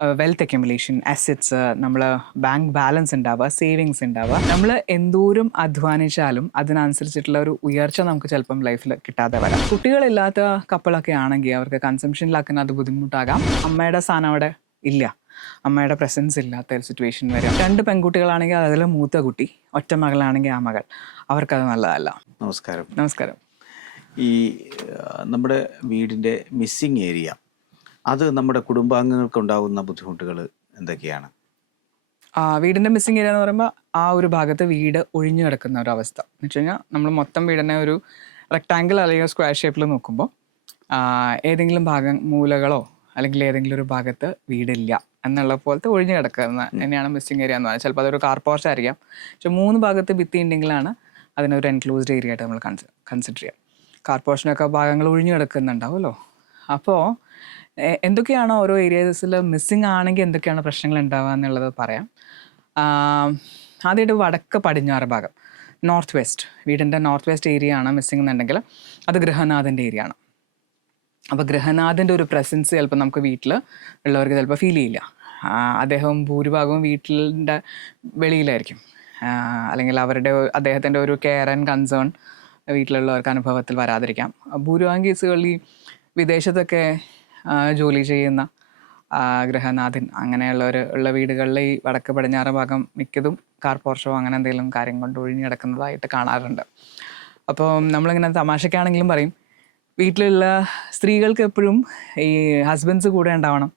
Wealth accumulation, assets, നമ്മൾ bank balance ഉണ്ടാവുക, savings ഉണ്ടാവുക. നമ്മൾ എന്തോരം അധ്വാനിച്ചാലും അതിനനുസരിച്ചിട്ടുള്ള ഒരു ഉയർച്ച നമുക്ക് ചിലപ്പം ലൈഫിൽ കിട്ടാതെ വരാം. കുട്ടികളില്ലാത്ത കപ്പിളൊക്കെ ആണെങ്കിൽ അവർക്ക് കൺസംഷനിലാക്കുന്ന അത് ബുദ്ധിമുട്ടാകാം. അമ്മയുടെ സ്ഥാനം അവിടെ ഇല്ല, അമ്മയുടെ പ്രസൻസ് ഇല്ലാത്ത ഒരു സിറ്റുവേഷൻ വരും. 2 പെൺകുട്ടികളാണെങ്കിൽ അതിൽ മൂത്ത കുട്ടി, ഒറ്റ മകളാണെങ്കിൽ ആ മകൾ, അവർക്കത് നല്ലതല്ല. നമസ്കാരം. നമസ്കാരം. ഈ നമ്മുടെ വീടിൻ്റെ മിസ്സിങ് ഏരിയ, അത് നമ്മുടെ കുടുംബാംഗങ്ങൾക്ക് ഉണ്ടാകുന്ന ബുദ്ധിമുട്ടുകൾ എന്തൊക്കെയാണ്? വീടിൻ്റെ മിസ്സിങ് ഏരിയ എന്ന് പറയുമ്പോൾ ആ ഒരു ഭാഗത്ത് വീട് ഒഴിഞ്ഞു കിടക്കുന്ന ഒരു അവസ്ഥ എന്ന് വെച്ച് കഴിഞ്ഞാൽ, നമ്മൾ മൊത്തം വീടിനെ ഒരു റെക്ടാങ്കിൾ അല്ലെങ്കിൽ സ്ക്വയർ ഷേപ്പിൽ നോക്കുമ്പോൾ ഏതെങ്കിലും മൂലകളോ അല്ലെങ്കിൽ ഏതെങ്കിലും ഒരു ഭാഗത്ത് വീടില്ല എന്നുള്ള പോലത്തെ ഒഴിഞ്ഞു കിടക്കുന്ന തന്നെയാണ് മിസ്സിങ് ഏരിയ എന്ന് പറയുന്നത്. ചിലപ്പോൾ അതൊരു കാർ പോർച്ച് ആയിരിക്കാം. പക്ഷെ 3 ഭാഗത്ത് ഭിത്തി ഉണ്ടെങ്കിലാണ് അതിനൊരു എൻക്ലോസ്ഡ് ഏരിയ ആയിട്ട് നമ്മൾ കൺസിഡർ ചെയ്യുക. കാർ പോർഷനൊക്കെ ഭാഗങ്ങൾ ഒഴിഞ്ഞു കിടക്കുന്നുണ്ടാവുമല്ലോ. അപ്പോൾ എന്തൊക്കെയാണ് ഓരോ ഏരിയാസിൽ മിസ്സിങ് ആണെങ്കിൽ എന്തൊക്കെയാണ് പ്രശ്നങ്ങൾ ഉണ്ടാവുക എന്നുള്ളത് പറയാം. ആദ്യമായിട്ട് വടക്ക് പടിഞ്ഞാറ് ഭാഗം, നോർത്ത് വെസ്റ്റ്, വീടിൻ്റെ നോർത്ത് വെസ്റ്റ് ഏരിയ ആണ് മിസ്സിങ് എന്നുണ്ടെങ്കിൽ അത് ഗൃഹനാഥൻ്റെ ഏരിയ ആണ്. അപ്പോൾ ഗൃഹനാഥൻ്റെ ഒരു പ്രസൻസ് ചിലപ്പോൾ നമുക്ക് വീട്ടിൽ ഉള്ളവർക്ക് ചിലപ്പോൾ ഫീൽ ചെയ്യില്ല. അദ്ദേഹം ഭൂരിഭാഗവും വീട്ടിൻ്റെ വെളിയിലായിരിക്കും, അല്ലെങ്കിൽ അദ്ദേഹത്തിൻ്റെ ഒരു കെയർ ആൻഡ് കൺസേൺ വീട്ടിലുള്ളവർക്ക് അനുഭവത്തിൽ വരാതിരിക്കാം. ഭൂരിഭാഗം കേസുകളിൽ വിദേശത്തൊക്കെ ജോലി ചെയ്യുന്ന ഗൃഹനാഥൻ അങ്ങനെയുള്ളവർ വീടുകളിൽ ഈ വടക്ക് പടിഞ്ഞാറ് ഭാഗം മിക്കതും കാർ പോർച്ചോ അങ്ങനെ എന്തെങ്കിലും കാര്യം കൊണ്ട് ഒഴിഞ്ഞു കിടക്കുന്നതായിട്ട് കാണാറുണ്ട്. അപ്പോൾ നമ്മളിങ്ങനെ തമാശക്കാണെങ്കിലും പറയും, വീട്ടിലുള്ള സ്ത്രീകൾക്ക് എപ്പോഴും ഈ ഹസ്ബൻഡ്സ് കൂടെ ഉണ്ടാവണം,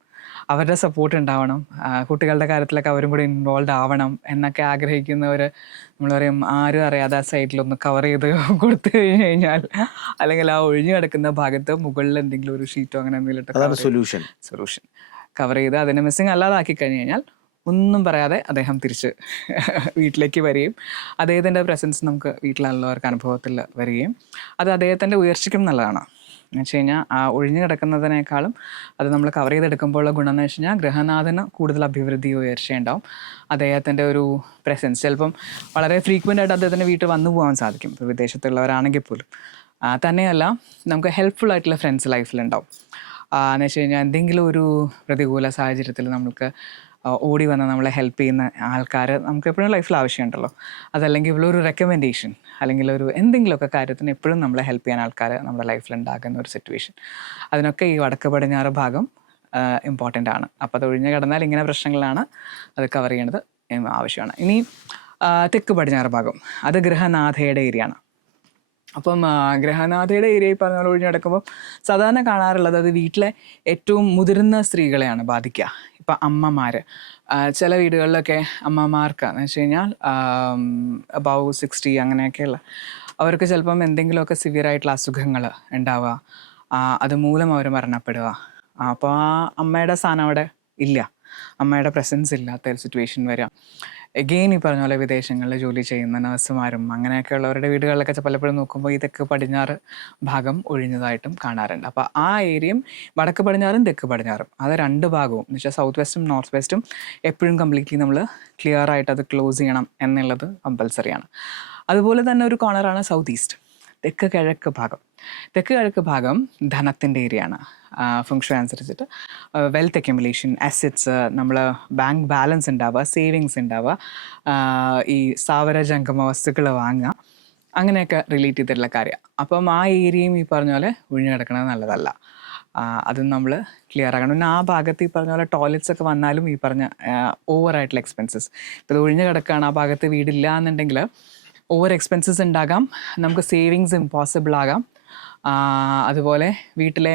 അവരുടെ സപ്പോർട്ട് ഉണ്ടാവണം, കുട്ടികളുടെ കാര്യത്തിലൊക്കെ അവരും കൂടി ഇൻവോൾവ് ആവണം എന്നൊക്കെ ആഗ്രഹിക്കുന്നവർ നമ്മൾ പറയും, ആരും അറിയാതെ ആ സൈഡിലൊന്ന് കവർ ചെയ്ത് കൊടുത്തു കഴിഞ്ഞാൽ, അല്ലെങ്കിൽ ആ ഒഴിഞ്ഞു കിടക്കുന്ന ഭാഗത്ത് മുകളിൽ എന്തെങ്കിലും ഒരു ഷീറ്റോ അങ്ങനെ എന്തെങ്കിലും സൊല്യൂഷൻ കവർ ചെയ്ത് അതിനെ മിസ്സിങ് അല്ലാതാക്കി കഴിഞ്ഞ് കഴിഞ്ഞാൽ ഒന്നും പറയാതെ അദ്ദേഹം തിരിച്ച് വീട്ടിലേക്ക് വരികയും അദ്ദേഹത്തിൻ്റെ പ്രസൻസ് നമുക്ക് വീട്ടിലുള്ളവർക്ക് അനുഭവത്തിൽ വരികയും അത് അദ്ദേഹത്തിൻ്റെ ഉയർച്ചയ്ക്കും നല്ലതാണ്. എന്ന് വെച്ച് കഴിഞ്ഞാൽ ആ ഒഴിഞ്ഞു കിടക്കുന്നതിനേക്കാളും അത് നമ്മൾ കവർ ചെയ്തെടുക്കുമ്പോഴുള്ള ഗുണം എന്ന് വെച്ച് കഴിഞ്ഞാൽ ഗൃഹനാഥന് കൂടുതൽ അഭിവൃദ്ധി ഉയർച്ചയുണ്ടാവും. അദ്ദേഹത്തിൻ്റെ ഒരു പ്രസൻസ് ചിലപ്പം വളരെ ഫ്രീക്വൻ്റ് ആയിട്ട് അദ്ദേഹത്തിൻ്റെ വീട്ടിൽ വന്നു പോകാൻ സാധിക്കും, ഇപ്പോൾ വിദേശത്തുള്ളവരാണെങ്കിൽ പോലും. തന്നെയല്ല, നമുക്ക് ഹെൽപ്ഫുൾ ആയിട്ടുള്ള ഫ്രണ്ട്സ് ലൈഫിലുണ്ടാവും. എന്ന് വെച്ച് കഴിഞ്ഞാൽ എന്തെങ്കിലും ഒരു പ്രതികൂല സാഹചര്യത്തിൽ നമുക്ക് ഓടി വന്ന് നമ്മളെ ഹെൽപ്പ് ചെയ്യുന്ന ആൾക്കാർ നമുക്ക് എപ്പോഴും ലൈഫിൽ ആവശ്യമുണ്ടല്ലോ. അതല്ലെങ്കിൽ ഒരു റെക്കമെൻഡേഷൻ അല്ലെങ്കിൽ ഒരു എന്തെങ്കിലുമൊക്കെ കാര്യത്തിന് എപ്പോഴും നമ്മളെ ഹെൽപ്പ് ചെയ്യാൻ ആൾക്കാർ നമ്മുടെ ലൈഫിൽ ഉണ്ടാകുന്ന ഒരു സിറ്റുവേഷൻ, അതിനൊക്കെ ഈ വടക്ക് പടിഞ്ഞാറ് ഭാഗം ഇമ്പോർട്ടൻ്റ് ആണ്. അപ്പോൾ അത് ഒഴിഞ്ഞു കിടന്നാൽ ഇങ്ങനെ പ്രശ്നങ്ങളാണ്, അത് കവർ ചെയ്യേണ്ടത് ആവശ്യമാണ്. ഇനി തെക്ക് പടിഞ്ഞാറ് ഭാഗം, അത് ഗൃഹനാഥയുടെ ഏരിയ ആണ്. അപ്പം ഗൃഹനാഥയുടെ ഏരിയയിൽ പറഞ്ഞ പോലെ ഒഴിഞ്ഞു കിടക്കുമ്പോൾ സാധാരണ കാണാറുള്ളത് അത് വീട്ടിലെ ഏറ്റവും മുതിർന്ന സ്ത്രീകളെയാണ് ബാധിക്കുക. ഇപ്പം അമ്മമാർ, ചില വീടുകളിലൊക്കെ അമ്മമാർക്കാന്ന് വെച്ച് കഴിഞ്ഞാൽ അബവ് 60 അങ്ങനെയൊക്കെയുള്ള അവർക്ക് ചിലപ്പം എന്തെങ്കിലുമൊക്കെ സിവിയറായിട്ടുള്ള അസുഖങ്ങൾ ഉണ്ടാവുക, അതുമൂലം അവർ മരണപ്പെടുക. അപ്പോൾ ആ അമ്മയുടെ സ്ഥാനം അവിടെ ഇല്ല, അമ്മയുടെ പ്രസൻസ് ഇല്ലാത്ത ഒരു സിറ്റുവേഷൻ വരിക. എഗെയിൻ ഈ പറഞ്ഞ പോലെ വിദേശങ്ങളിൽ ജോലി ചെയ്യുന്ന നഴ്സുമാരും അങ്ങനെയൊക്കെ ഉള്ളവരുടെ വീടുകളിലൊക്കെ പലപ്പോഴും നോക്കുമ്പോൾ ഇതൊക്കെ പടിഞ്ഞാറ് ഭാഗം ഒഴിഞ്ഞതായിട്ടും കാണാറുണ്ട്. അപ്പോൾ ആ ഏരിയയും വടക്ക് പടിഞ്ഞാറും തെക്ക് പടിഞ്ഞാറും, അത് 2 ഭാഗവും എന്ന് വെച്ചാൽ സൗത്ത് വെസ്റ്റും നോർത്ത് വെസ്റ്റും എപ്പോഴും കംപ്ലീറ്റ്ലി നമ്മൾ ക്ലിയർ ആയിട്ട് അത് ക്ലോസ് ചെയ്യണം എന്നുള്ളത് കമ്പൽസറിയാണ്. അതുപോലെ തന്നെ ഒരു കോർണറാണ് സൗത്ത് ഈസ്റ്റ്, തെക്ക് കിഴക്ക് ഭാഗം. തെക്ക് കിഴക്ക് ഭാഗം ധനത്തിൻ്റെ ഏരിയ ആണ്. ഫംഗ്ഷൻ അനുസരിച്ചിട്ട് വെൽത്ത് അക്യുമുലേഷൻ, അസറ്റ്സ്, നമ്മൾ ബാങ്ക് ബാലൻസ് ഉണ്ടാവുക, സേവിങ്സ് ഉണ്ടാവുക, ഈ സ്ഥാവര ജംഗമ വസ്തുക്കൾ വാങ്ങുക, അങ്ങനെയൊക്കെ റിലേറ്റ് ചെയ്തിട്ടുള്ള കാര്യമാണ്. അപ്പം ആ ഏരിയയും ഈ പറഞ്ഞ പോലെ ഒഴിഞ്ഞു കിടക്കുന്നത് നല്ലതല്ല. അതും നമ്മൾ ക്ലിയർ ആക്കണം. പിന്നെ ആ ഭാഗത്ത് ഈ പറഞ്ഞ പോലെ ടോയ്ലറ്റ്സ് ഒക്കെ വന്നാലും ഈ പറഞ്ഞ ഓവറായിട്ടുള്ള എക്സ്പെൻസസ്, ഇപ്പോൾ ഇത് ഒഴിഞ്ഞു കിടക്കുകയാണ്, ആ ഭാഗത്ത് വീടില്ല എന്നുണ്ടെങ്കിൽ ഓവർ എക്സ്പെൻസസ് ഉണ്ടാകാം, നമുക്ക് സേവിങ്സ് ഇമ്പോസിബിൾ ആകാം. അതുപോലെ വീട്ടിലെ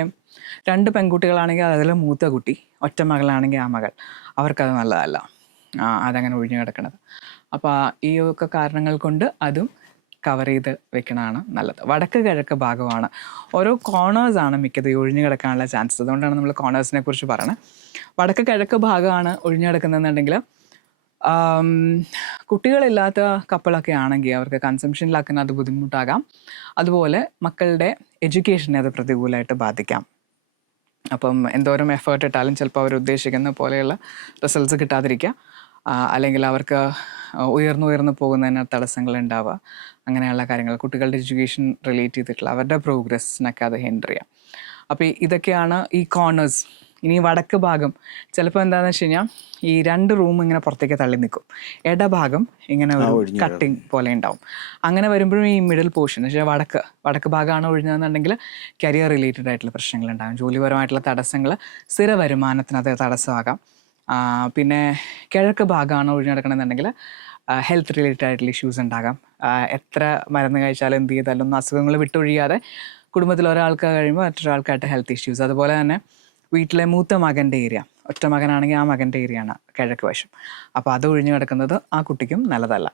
2 പെൺകുട്ടികളാണെങ്കിൽ അതിൽ മൂത്ത കുട്ടി, ഒറ്റ മകളാണെങ്കിൽ ആ മകൾ, അവർക്കത് നല്ലതല്ല അതങ്ങനെ ഒഴിഞ്ഞു കിടക്കുന്നത്. അപ്പോൾ ഈ ഒക്കെ കാരണങ്ങൾ കൊണ്ട് അതും കവർ ചെയ്ത് വെക്കണതാണ് നല്ലത്. വടക്ക് കിഴക്ക് ഭാഗമാണ്, ഓരോ കോർണേഴ്സാണ് മിക്കത് ഈ ഒഴിഞ്ഞു കിടക്കാനുള്ള ചാൻസസ്. അതുകൊണ്ടാണ് നമ്മൾ കോർണേഴ്സിനെ കുറിച്ച് പറയുന്നത്. വടക്ക് കിഴക്ക് ഭാഗമാണ് ഒഴിഞ്ഞു കിടക്കുന്നതെന്നുണ്ടെങ്കിൽ കുട്ടികളില്ലാത്ത കപ്പിളൊക്കെ ആണെങ്കിൽ അവർക്ക് കൺസംഷനിലാക്കുന്ന അത് ബുദ്ധിമുട്ടാകാം. അതുപോലെ മക്കളുടെ എഡ്യൂക്കേഷനെ അത് പ്രതികൂലമായിട്ട് ബാധിക്കാം. അപ്പം എന്തോരം എഫേർട്ട് ഇട്ടാലും ചിലപ്പോൾ അവർ ഉദ്ദേശിക്കുന്ന പോലെയുള്ള റിസൾട്ട്സ് കിട്ടാതിരിക്കുക, അല്ലെങ്കിൽ അവർക്ക് ഉയർന്നു പോകുന്നതിന് തടസ്സങ്ങൾ ഉണ്ടാവുക, അങ്ങനെയുള്ള കാര്യങ്ങൾ, കുട്ടികളുടെ എഡ്യൂക്കേഷൻ റിലേറ്റ് ചെയ്തിട്ടുള്ള അവരുടെ പ്രോഗ്രസ്സിനൊക്കെ അത് ഹിൻഡർ ചെയ്യാം. അപ്പോൾ ഇതൊക്കെയാണ് ഈ കോർണേഴ്സ്, ഇനി വടക്ക് ഭാഗം ചിലപ്പോൾ എന്താണെന്ന് വെച്ച് കഴിഞ്ഞാൽ ഈ 2 റൂം ഇങ്ങനെ പുറത്തേക്ക് തള്ളി നിൽക്കും, ഇടഭാഗം ഇങ്ങനെ ഒരു കട്ടിങ് പോലെ ഉണ്ടാവും. അങ്ങനെ വരുമ്പോഴും ഈ മിഡിൽ പോർഷൻ എന്ന് വെച്ചാൽ വടക്ക് ഭാഗമാണ് ഒഴിഞ്ഞതെന്നുണ്ടെങ്കിൽ കരിയർ റിലേറ്റഡ് ആയിട്ടുള്ള പ്രശ്നങ്ങളുണ്ടാകും, ജോലിപരമായിട്ടുള്ള തടസ്സങ്ങൾ, സ്ഥിര വരുമാനത്തിന് അത് തടസ്സമാകാം. പിന്നെ കിഴക്ക് ഭാഗമാണ് ഒഴിഞ്ഞെടുക്കണമെന്നുണ്ടെങ്കിൽ ഹെൽത്ത് റിലേറ്റഡ് ആയിട്ടുള്ള ഇഷ്യൂസ് ഉണ്ടാകാം. എത്ര മരുന്ന് കഴിച്ചാലും എന്ത് ചെയ്താലും ഒന്നും അസുഖങ്ങൾ വിട്ടൊഴിയാതെ കുടുംബത്തിൽ ഒരാൾക്ക് കഴിയുമ്പോൾ മറ്റൊരാൾക്കായിട്ട് ഹെൽത്ത് ഇഷ്യൂസ്. അതുപോലെ തന്നെ വീട്ടിലെ മൂത്ത മകൻ്റെ ഏരിയ, ഒറ്റ മകനാണെങ്കിൽ ആ മകൻ്റെ ഏരിയയാണ് കിഴക്ക് വശം. അപ്പോൾ അത് ഒഴിഞ്ഞു കിടക്കുന്നത് ആ കുട്ടിക്കും നല്ലതല്ല.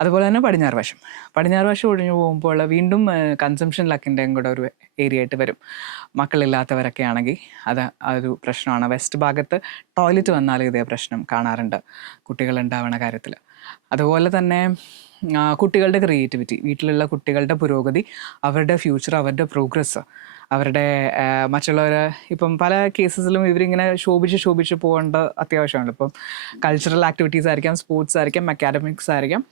അതുപോലെ തന്നെ പടിഞ്ഞാറ് വശം ഒഴിഞ്ഞു പോകുമ്പോൾ വീണ്ടും കൺസംഷൻ ലക്കിൻ്റെയും കൂടെ ഒരു ഏരിയ ആയിട്ട് വരും. മക്കളില്ലാത്തവരൊക്കെ ആണെങ്കിൽ അത് ഒരു പ്രശ്നമാണ്. വെസ്റ്റ് ഭാഗത്ത് ടോയ്ലറ്റ് വന്നാലും ഇതേ പ്രശ്നം കാണാറുണ്ട് കുട്ടികളുണ്ടാവുന്ന കാര്യത്തിൽ. അതുപോലെ തന്നെ കുട്ടികളുടെ ക്രിയേറ്റിവിറ്റി, വീട്ടിലുള്ള കുട്ടികളുടെ പുരോഗതി, അവരുടെ ഫ്യൂച്ചർ, അവരുടെ പ്രോഗ്രസ്, അവരുടെ മറ്റുള്ളവർ ഇപ്പം പല കേസസിലും ഇവരിങ്ങനെ ശോഭിച്ച് പോകേണ്ട അത്യാവശ്യമാണ്. ഇപ്പം കൾച്ചറൽ ആക്ടിവിറ്റീസ് ആയിരിക്കാം, സ്പോർട്സ് ആയിരിക്കാം, അക്കാഡമിക്സ് ആയിരിക്കാം.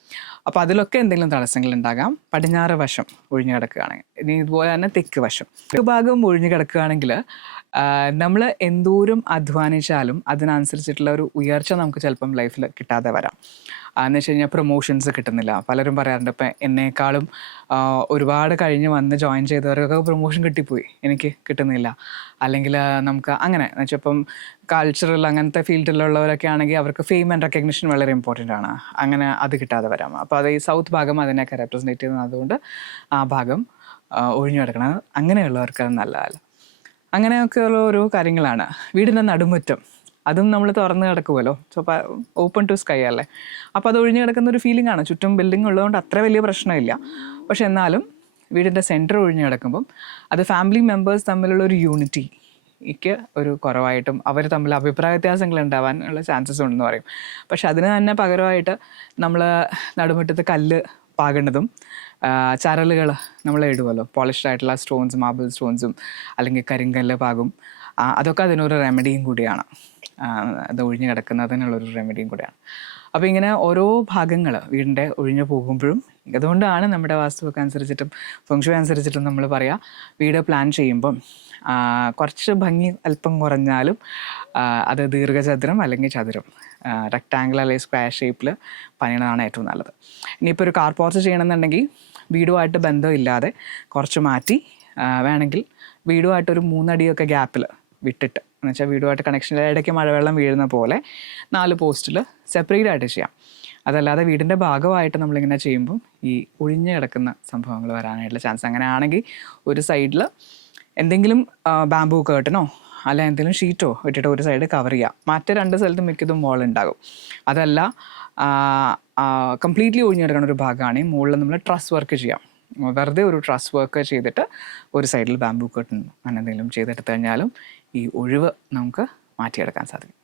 അപ്പോൾ അതിലൊക്കെ എന്തെങ്കിലും തടസ്സങ്ങൾ ഉണ്ടാകാം പടിഞ്ഞാറ് വശം ഒഴിഞ്ഞു കിടക്കുകയാണെങ്കിൽ. ഇനി ഇതുപോലെ തന്നെ തെക്ക് ഭാഗം ഒഴിഞ്ഞു കിടക്കുകയാണെങ്കിൽ നമ്മൾ എന്തോരം അധ്വാനിച്ചാലും അതിനനുസരിച്ചിട്ടുള്ള ഒരു ഉയർച്ച നമുക്ക് ചിലപ്പം ലൈഫിൽ കിട്ടാതെ വരാം. എന്ന് വെച്ച് കഴിഞ്ഞാൽ പ്രൊമോഷൻസ് കിട്ടുന്നില്ല. പലരും പറയാറുണ്ട് ഇപ്പം എന്നേക്കാളും ഒരുപാട് കഴിഞ്ഞ് വന്ന് ജോയിൻ ചെയ്തവർക്കൊക്കെ പ്രൊമോഷൻ കിട്ടിപ്പോയി, എനിക്ക് കിട്ടുന്നില്ല. അല്ലെങ്കിൽ നമുക്ക് അങ്ങനെ എന്ന് വെച്ചാൽ ഇപ്പം കൾച്ചറൽ അങ്ങനത്തെ ഫീൽഡിലുള്ളവരൊക്കെ ആണെങ്കിൽ അവർക്ക് ഫെയിം ആൻഡ് റെക്കഗ്നിഷൻ വളരെ ഇമ്പോർട്ടൻ്റ് ആണ്. അങ്ങനെ അത് കിട്ടാതെ വരാം. അപ്പോൾ അത് ഈ സൗത്ത് ഭാഗം അതിനെയൊക്കെ റെപ്രസെൻറ്റേറ്റ് ചെയ്യുന്നത്, അതുകൊണ്ട് ആ ഭാഗം ഒഴിഞ്ഞു കിടക്കണം. അങ്ങനെയുള്ളവർക്ക് അത് നല്ലതല്ല. അങ്ങനെയൊക്കെയുള്ള ഓരോ കാര്യങ്ങളാണ്. വീടിൻ്റെ നടുമുറ്റം അതും നമ്മൾ തുറന്ന് കിടക്കുമല്ലോ, സോ ഓപ്പൺ ടു സ്കൈ അല്ലേ. അപ്പോൾ അത് ഒഴിഞ്ഞു കിടക്കുന്ന ഒരു ഫീലിംഗ് ആണ്. ചുറ്റും ബിൽഡിംഗ് ഉള്ളതുകൊണ്ട് അത്ര വലിയ പ്രശ്നമില്ല. പക്ഷെ എന്നാലും വീടിൻ്റെ സെൻറ്റർ ഒഴിഞ്ഞു കിടക്കുമ്പം അത് ഫാമിലി മെമ്പേഴ്സ് തമ്മിലുള്ള ഒരു യൂണിറ്റിക്ക് ഒരു കുറവായിട്ടും അവർ തമ്മിൽ അഭിപ്രായ വ്യത്യാസങ്ങൾ ഉണ്ടാവാനുള്ള ചാൻസസ് ഉണ്ടെന്ന് പറയും. പക്ഷെ അതിന് തന്നെ പകരമായിട്ട് നമ്മൾ നടുമുറ്റത്ത് കല്ല് പാകേണ്ടതും ചരലുകൾ നമ്മൾ ഇടുമല്ലോ, പോളിഷ്ഡ് ആയിട്ടുള്ള സ്റ്റോൺസും മാർബിൾ സ്റ്റോൺസും അല്ലെങ്കിൽ കരിങ്കല്ല് പാകും. അതൊക്കെ അതിനൊരു റെമഡിയും കൂടിയാണ്, അത് ഒഴിഞ്ഞു കിടക്കുന്നതിനുള്ളൊരു റെമഡിയും കൂടിയാണ്. അപ്പോൾ ഇങ്ങനെ ഓരോ ഭാഗങ്ങൾ വീടിൻ്റെ ഒഴിഞ്ഞു പോകുമ്പോഴും, അതുകൊണ്ടാണ് നമ്മുടെ വാസ്തുവൊക്കെ അനുസരിച്ചിട്ടും ഫെങ്ഷുവി അനുസരിച്ചിട്ടും നമ്മൾ പറയുക, വീട് പ്ലാൻ ചെയ്യുമ്പം കുറച്ച് ഭംഗി അല്പം കുറഞ്ഞാലും അത് ദീർഘചതുരം അല്ലെങ്കിൽ ചതുരം, റെക്റ്റാങ്കിൾ അല്ലെങ്കിൽ സ്ക്വയർ ഷേപ്പിൽ പണിയണതാണ് ഏറ്റവും നല്ലത്. ഇനിയിപ്പോൾ ഒരു കാർ പോർച്ച് ചെയ്യണമെന്നുണ്ടെങ്കിൽ വീടുമായിട്ട് ബന്ധമില്ലാതെ കുറച്ച് മാറ്റി വേണമെങ്കിൽ വീടുമായിട്ടൊരു 3 അടിയൊക്കെ ഗ്യാപ്പിൽ വിട്ടിട്ട്, എന്ന് വെച്ചാൽ വീടുമായിട്ട് കണക്ഷൻ ഇടയ്ക്ക് മഴവെള്ളം വീഴുന്ന പോലെ 4 പോസ്റ്റിൽ സെപ്പറേറ്റ് ആയിട്ട് ചെയ്യാം. അതല്ലാതെ വീടിൻ്റെ ഭാഗമായിട്ട് നമ്മളിങ്ങനെ ചെയ്യുമ്പം ഈ ഒഴിഞ്ഞു കിടക്കുന്ന സംഭവങ്ങൾ വരാനായിട്ടുള്ള ചാൻസ്. അങ്ങനെ ആണെങ്കിൽ ഒരു സൈഡിൽ എന്തെങ്കിലും ബാംബൂ കേർട്ടനോ അല്ല എന്തെങ്കിലും ഷീറ്റോ ഇട്ടിട്ട് ഒരു സൈഡ് കവർ ചെയ്യുക. മറ്റേ 2 സ്ഥലത്തും മിക്കതും വാൾ ഉണ്ടാകും. അതല്ല കംപ്ലീറ്റ്ലി ഒഴിഞ്ഞു കിടക്കുന്ന ഒരു ഭാഗമാണെങ്കിൽ മുകളിൽ നമ്മൾ ട്രസ് വർക്ക് ചെയ്യാം. വെറുതെ ഒരു ട്രസ് വർക്ക് ചെയ്തിട്ട് ഒരു സൈഡിൽ ബാംബൂ കർട്ടൻ അങ്ങനെ എന്തെങ്കിലും ചെയ്തെടുത്തു കഴിഞ്ഞാലും ഈ ഒഴിവ് നമുക്ക് മാറ്റിയെടുക്കാൻ സാധിക്കും.